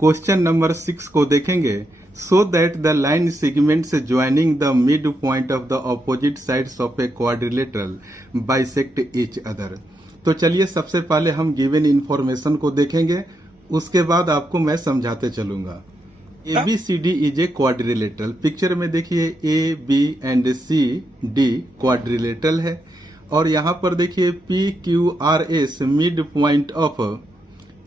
Question number 6 को देखेंगे। So that the line segments joining the mid point of the opposite sides of a quadrilateral bisect each other. तो चलिए सबसे पहले हम गिवन इंफॉर्मेशन को देखेंगे, उसके बाद आपको मैं समझाते चलूंगा। ABCD is a quadrilateral. Picture में देखिए ABCD क्वाड्रिलेटरल है और यहाँ पर देखिए PQRS mid point of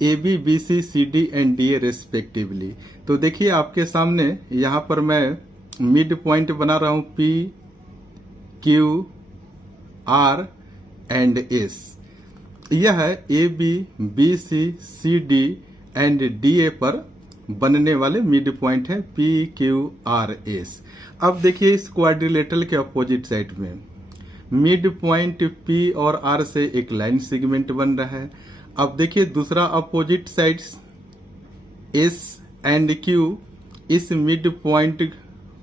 ABBCD and DA respectively. तो देखिए आपके सामने यहाँ पर मैं मिड पॉइंट बना रहा हूँ PQR एंड S। यह ABBCD एंड DA पर बनने वाले मिड पॉइंट है PQRS। अब देखिए इस क्वाड्रिलेटरल के अपोजिट साइड में मिड पॉइंट P और R से एक लाइन सेगमेंट बन रहा है। अब देखिए दूसरा opposite sides S and Q, इस मिड पॉइंट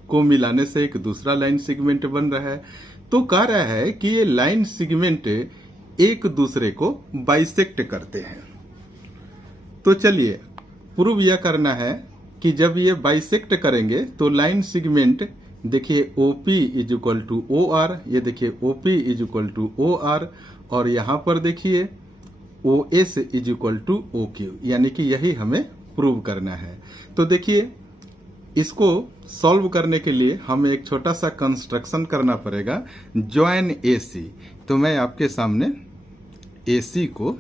को मिलाने से एक दूसरा लाइन सेगमेंट बन रहा है। तो कह रहा है कि ये लाइन सेगमेंट एक दूसरे को बाइसेक्ट करते हैं। तो चलिए प्रूव यह करना है कि जब ये बाइसेक्ट करेंगे तो लाइन सेगमेंट देखिए OP is equal to OR, ये देखिए OP is equal to OR और यहाँ पर देखिए OS is equal to OQ, यानी कि यही हमें प्रूव करना है। तो देखिए इसको सॉल्व करने के लिए हमें एक छोटा सा कंस्ट्रक्शन करना पड़ेगा, ज्वाइन AC। तो मैं आपके सामने AC को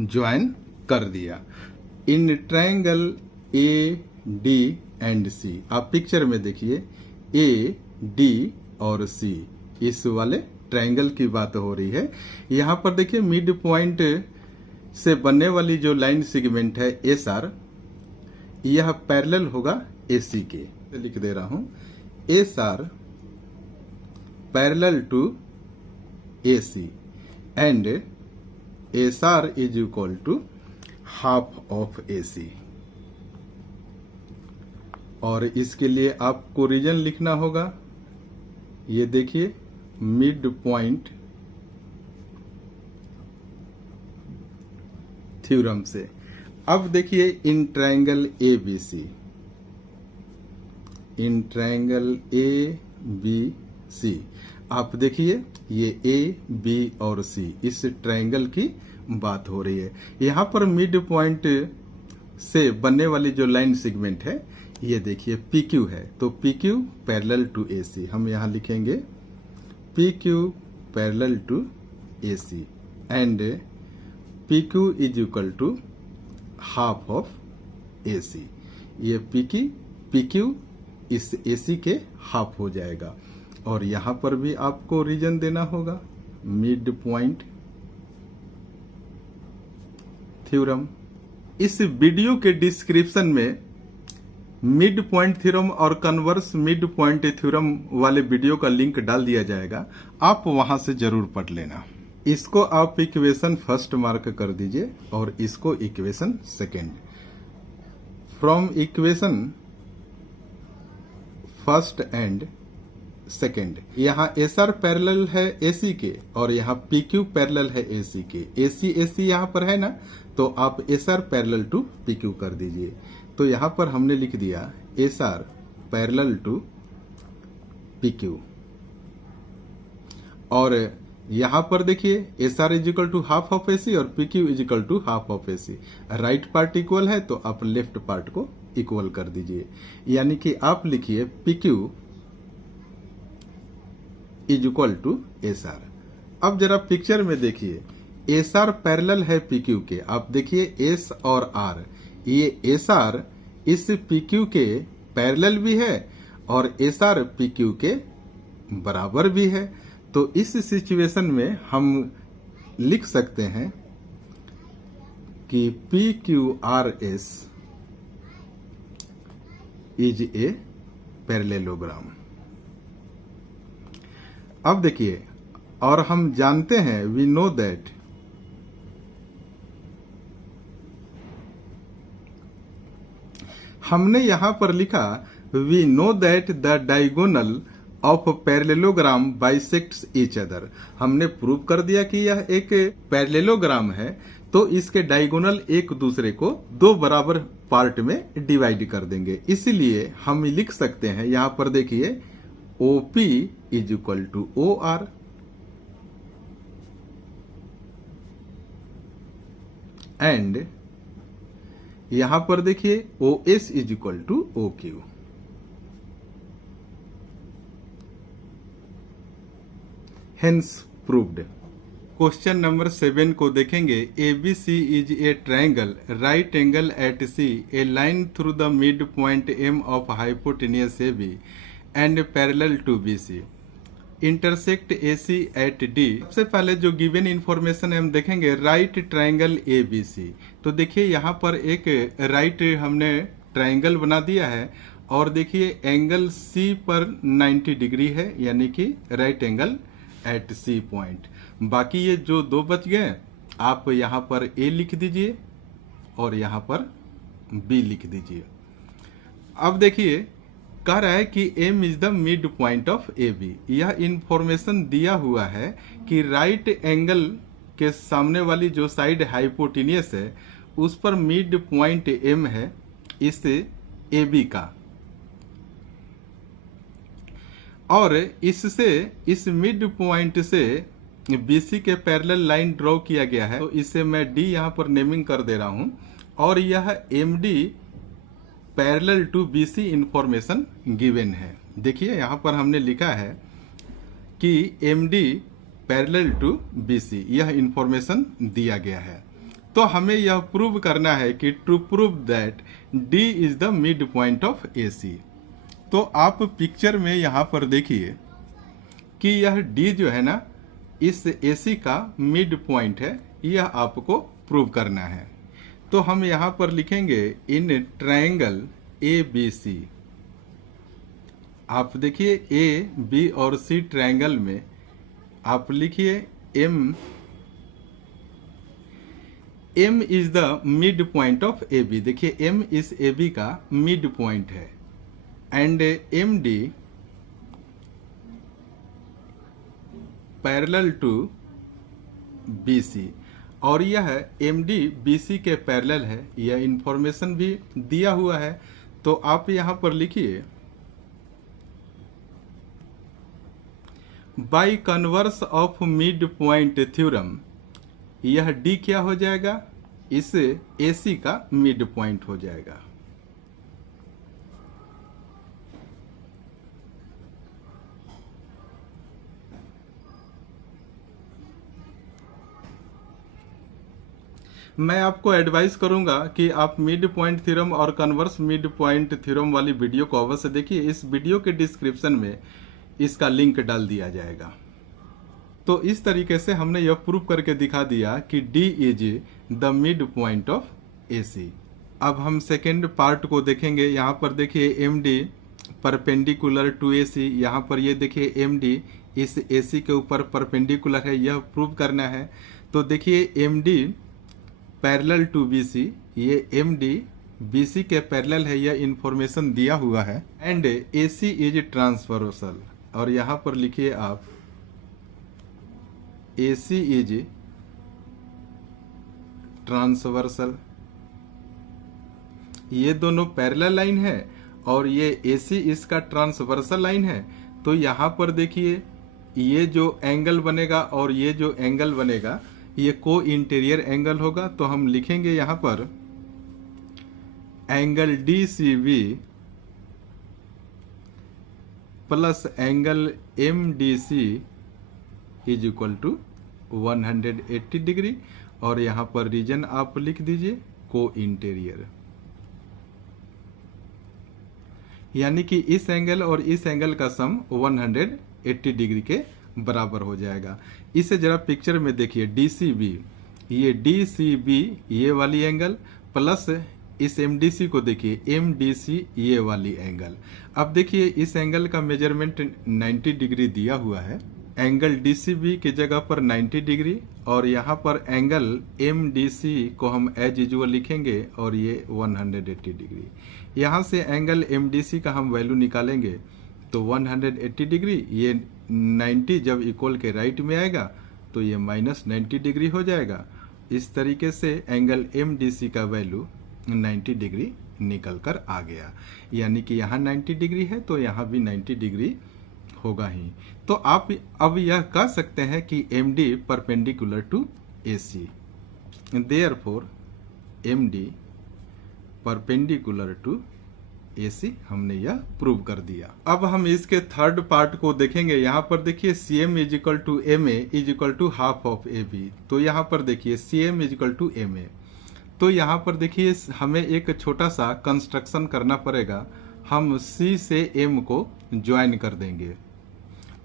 ज्वाइन कर दिया in triangle AD and C। आप पिक्चर में देखिए AD और C, इस वाले ट्रायंगल की बात हो रही है। यहाँ पर देखिए मिड पॉइंट से बनने वाली जो लाइन सेगमेंट है SR, यह पैरेलल होगा AC के। लिख दे रहा हूं SR parallel to AC and SR is equal to half of AC। और इसके लिए आपको रीजन लिखना होगा, ये देखिए मिड पॉइंट थ्योरम से। अब देखिए in triangle ABC, in triangle ABC आप देखिए ये A, B और C, इस ट्रायंगल की बात हो रही है। यहाँ पर मिड पॉइंट से बनने वाली जो लाइन सेगमेंट है ये देखिए PQ है। तो PQ पैरेलल टू AC, हम यहाँ लिखेंगे PQ parallel to AC and PQ is equal to half of AC। ये PQ इस AC के हाफ हो जाएगा। और यहाँ पर भी आपको रीजन देना होगा, मिड पॉइंट थ्योरम। इस वीडियो के डिस्क्रिप्शन में मिड पॉइंट थ्योरम और कन्वर्स मिड पॉइंट थ्योरम वाले वीडियो का लिंक डाल दिया जाएगा, आप वहां से जरूर पढ़ लेना। इसको आप इक्वेशन फर्स्ट मार्क कर दीजिए और इसको equation second. From equation first and second, यहाँ SR पैरेलल है AC के और यहाँ PQ पैरेलल है AC के। AC यहाँ पर है ना, तो आप SR पैरेलल टू PQ कर दीजिए। तो यहाँ पर हमने लिख दिया SR पैरेलल टू PQ और यहाँ पर देखिए SR is equal to half of AC और PQ is equal to half of AC। Right part equal है तो आप लेफ्ट पार्ट को इक्वल कर दीजिए, यानी कि आप लिखिए PQ is equal to SR। अब जरा पिक्चर में देखिए SR पैरेलल है PQ के। आप देखिए S और R, ये SR इस PQ के पैरेलल भी है और SR PQ के बराबर भी है। तो इस सिचुएशन में हम लिख सकते हैं कि PQRS इज ए पैरेललोग्राम। अब देखिए, और हम जानते हैं वी नो दैट हमने यहां पर लिखा we know that the diagonal of parallelogram bisects each other. हमने प्रूव कर दिया कि यह एक पैरेललोग्राम है तो इसके डायगोनल एक दूसरे को दो बराबर पार्ट में डिवाइड कर देंगे। इसलिए हम लिख सकते हैं, यहां पर देखिए OP is equal to OR and यहां पर देखिए OS is equal to OQ। Hence proved. Question number 7 को देखेंगे। ABC is a triangle right angle at C, a line through the mid point M of hypotenuse AB and parallel to BC, intersect AC at D। सबसे पहले जो given information हम देखेंगे right triangle ABC। तो देखिए यहाँ पर एक राइट हमने ट्रायंगल बना दिया है और देखिए एंगल C पर 90 डिग्री है, यानी कि right angle at C point. बाकी ये जो दो बच गए, आप यहां पर A लिख दीजिए और यहां पर B लिख दीजिए। अब देखिए कह रहा है कि M is the mid point of AB। यह इंफॉर्मेशन दिया हुआ है कि राइट एंगल के सामने वाली जो साइड हाइपोटेनियस है उस पर मिड पॉइंट M है इस AB का, और इससे इस मिड पॉइंट से BC के पैरेलल लाइन ड्रॉ किया गया है। तो इसे मैं D यहां पर नेमिंग कर दे रहा हूं, और यह MD parallel to BC information given है। देखिए यहां पर हमने लिखा है कि MD पैरेलल टू BC, यह इंफॉर्मेशन दिया गया है। तो हमें यह प्रूव करना है कि to prove that D is the mid point of AC। तो आप पिक्चर में यहां पर देखिए कि यह D जो है ना इस AC का मिड पॉइंट है, यह आपको प्रूव करना है। तो हम यहां पर लिखेंगे इन ट्रायंगल ABC। आप देखिए A, B और C ट्रायंगल में आप लिखिए M is the mid point of AB। देखिए M इस AB का मिड पॉइंट है and MD parallel to BC, और यह MD BC के पैरेलल है। यह इंफॉर्मेशन भी दिया हुआ है। तो आप यहां पर लिखिए by converse of mid point theorem, यह D क्या हो जाएगा, इस AC का मिड पॉइंट हो जाएगा। मैं आपको एडवाइस करूंगा कि आप मिड पॉइंट थ्योरम और कन्वर्स मिड पॉइंट थ्योरम वाली वीडियो को अवश्य देखिए। इस वीडियो के डिस्क्रिप्शन में इसका लिंक डाल दिया जाएगा। तो इस तरीके से हमने यह प्रूव करके दिखा दिया कि D is the mid point of AC। अब हम सेकेंड पार्ट को देखेंगे। यहाँ पर देखिए MD परपेंडिकुलर टू AC, यहाँ पर ये देखिए MD इस AC के ऊपर परपेंडिकुलर है, यह प्रूव करना है। तो देखिए MD पैरेलल टू BC, ये MD BC के पैरेलल है, यह इंफॉर्मेशन दिया हुआ है। एंड AC इज ट्रांसवर्सल, और यहां पर लिखिए आप AC इज ट्रांसवर्सल। ये दोनों पैरेलल लाइन है और ये AC इसका ट्रांसवर्सल लाइन है। तो यहां पर देखिए ये जो एंगल बनेगा और ये जो एंगल बनेगा ये को इंटीरियर एंगल होगा। तो हम लिखेंगे यहां पर angle DCB plus angle MDC is equal to 180 degree, और यहां पर रीजन आप लिख दीजिए को इंटीरियर, यानी कि इस एंगल और इस एंगल का सम 180 डिग्री के बराबर हो जाएगा। इसे जरा पिक्चर में देखिए DCB, ये DCB ये वाली एंगल प्लस इस MDC को देखिए MDC ये वाली एंगल। अब देखिए इस एंगल का मेजरमेंट 90 डिग्री दिया हुआ है। एंगल DCB की जगह पर 90 डिग्री, और यहाँ पर एंगल MDC को हम एज यूजुअल लिखेंगे और ये 180 डिग्री। यहाँ से एंगल MDC का हम वैल्यू निकालेंगे तो 180 डिग्री, ये 90 जब इक्वल के राइट में आएगा तो ये -90 डिग्री हो जाएगा, इस तरीके से एंगल MDC का वैल्यू 90 डिग्री निकल कर आ गया, यानी कि यहाँ 90 डिग्री है तो यहाँ भी 90 डिग्री होगा ही। तो आप अब यह कह सकते हैं कि MD perpendicular to AC, therefore MD perpendicular to AC हमने यह प्रूव कर दिया। अब हम इसके थर्ड पार्ट को देखेंगे। यहाँ पर देखिए CM is equal to MA is equal to half of AB। तो यहाँ पर देखिए CM is equal to MA। तो यहाँ पर देखिए हमें एक छोटा सा कंस्ट्रक्शन करना पड़ेगा। हम C से M को ज्वाइन कर देंगे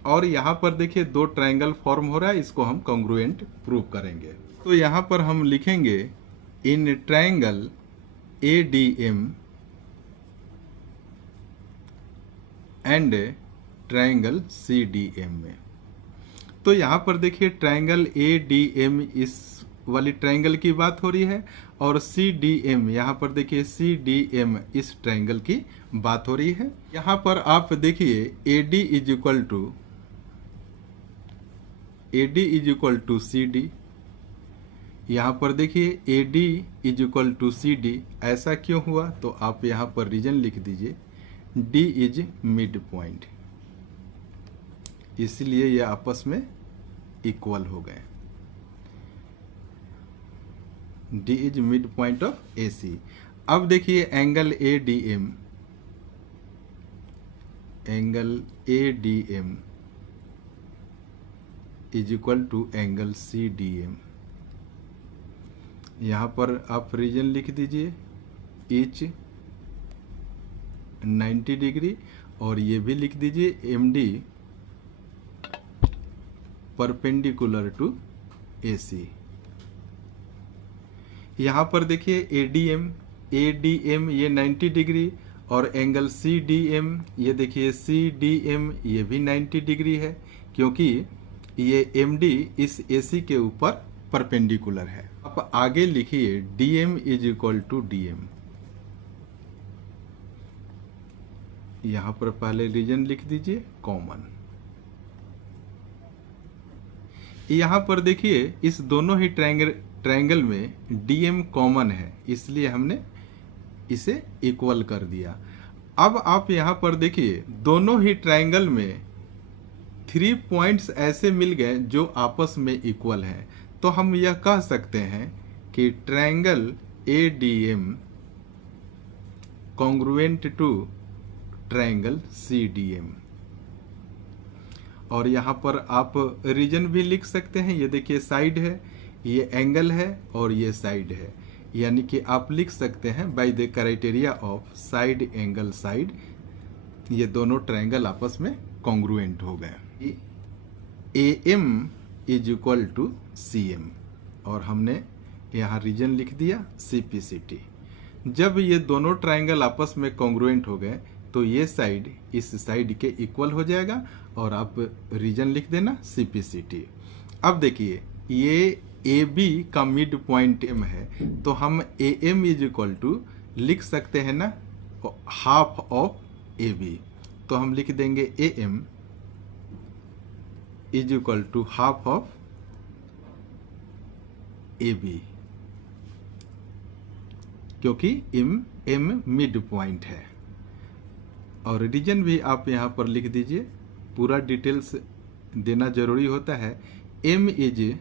और यहाँ पर देखिए दो ट्रायंगल फॉर्म हो रहा है, इसको हम कॉन्ग्रुएंट प्रूव करेंगे। तो यहाँ पर हम लिखेंगे in triangle ADM and triangle CDM में। तो यहाँ पर देखिए ट्रायंगल ADM इस वाली ट्रायंगल की बात हो रही है और CDM यहाँ पर देखिए CDM इस ट्रायंगल की बात हो रही है। यहाँ पर आप देखिए AD is equal to CD, यहाँ पर देखिए AD is equal to CD। ऐसा क्यों हुआ? तो आप यहाँ पर रीजन लिख दीजिए D इज मिड पॉइंट, इसलिए ये आपस में इक्वल हो गए। D is mid point of AC। अब देखिए angle ADM is equal to angle CDM। यहाँ पर आप रीजन लिख दीजिए इच 90 डिग्री और ये भी लिख दीजिए MD परपेंडिकुलर टू AC। यहाँ पर देखिए ADM ये 90 डिग्री और एंगल CDM ये देखिए CDM ये भी 90 डिग्री है, क्योंकि ये MD इस AC के ऊपर परपेंडिकुलर है। अब आगे लिखिए DM is equal to DM। यहाँ पर पहले रीजन लिख दीजिए कॉमन। यहाँ पर देखिए इस दोनों ही ट्रायंगल में DM कॉमन है, इसलिए हमने इसे इक्वल कर दिया। अब आप यहाँ पर देखिए दोनों ही ट्रायंगल में 3 पॉइंट्स ऐसे मिल गए जो आपस में इक्वल हैं। तो हम यह कह सकते हैं कि triangle ADM congruent to triangle CDM। और यहाँ पर आप रीजन भी लिख सकते हैं। ये देखिए साइड है, ये एंगल है और ये साइड है, यानी कि आप लिख सकते हैं by the criteria of side angle side, ये दोनों ट्रायंगल आपस में कॉन्ग्रुएंट हो गए। AM is equal to CM और हमने यहाँ रीजन लिख दिया CPCT। जब ये दोनों ट्रायंगल आपस में कॉन्ग्रुएंट हो गए तो ये साइड इस साइड के इक्वल हो जाएगा और आप रीजन लिख देना CPCT। अब देखिए ये AB का मिड पॉइंट M है, तो हम AM इज इक्वल टू लिख सकते हैं ना हाफ ऑफ AB। तो हम लिख देंगे AM is equal to half of AB, क्योंकि M मिड पॉइंट है। और रीजन भी आप यहाँ पर लिख दीजिए, पूरा डिटेल्स देना जरूरी होता है। M इज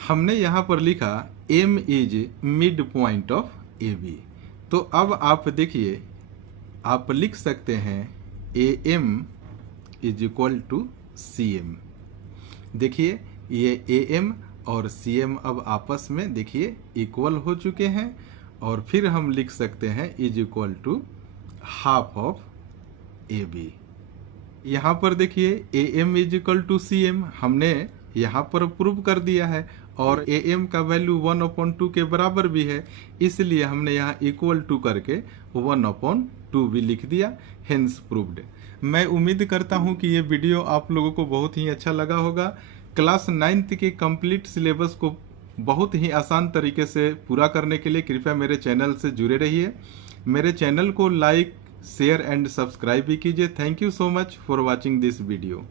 हमने यहां पर लिखा M is mid point of AB। तो अब आप देखिए आप लिख सकते हैं AM is equal to CM। देखिए ये AM और CM अब आपस में देखिए इक्वल हो चुके हैं और फिर हम लिख सकते हैं is equal to half of AB। यहाँ पर देखिए AM is equal to CM हमने यहाँ पर प्रूव कर दिया है और AM का वैल्यू 1/2 के बराबर भी है, इसलिए हमने यहाँ इक्वल टू करके 1/2 भी लिख दिया, हेंस प्रूव्ड। मैं उम्मीद करता हूँ कि ये वीडियो आप लोगों को बहुत ही अच्छा लगा होगा। क्लास 9th के कंप्लीट सिलेबस को बहुत ही आसान तरीके से पूरा करने के लिए कृपया मेरे चैनल से जुड़े रहिए। मेरे चैनल को लाइक, शेयर एंड सब्सक्राइब भी कीजिए। Thank you so much for watching this video.